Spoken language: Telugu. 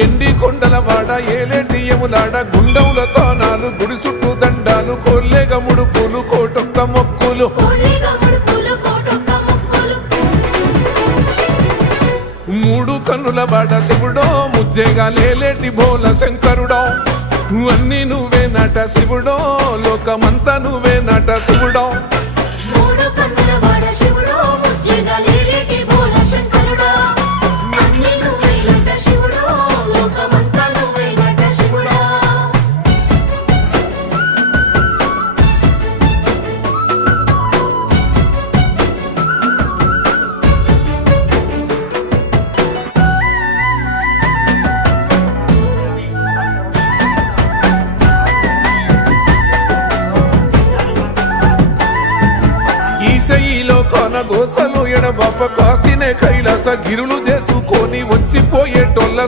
ఎండి కొండల వాడ ఏలేటియములాడ గుండముల తానాలు గుడి చుట్టూ దండాలు కోల్లేగ ముడుపులు కోటొక్క మొక్కులు మూడు కన్నుల బాట శివుడో ముజ్జేగా లేలేటి బోల శంకరుడో అన్నీ నువ్వే నట శివుడో లోకమంతా నువ్వే నట శివుడో ఈశయిలో కొనగోసలు ఎడబాప కాసినే కైలాస గిరులు చేసుకొని వచ్చిపోయేటోళ్ళ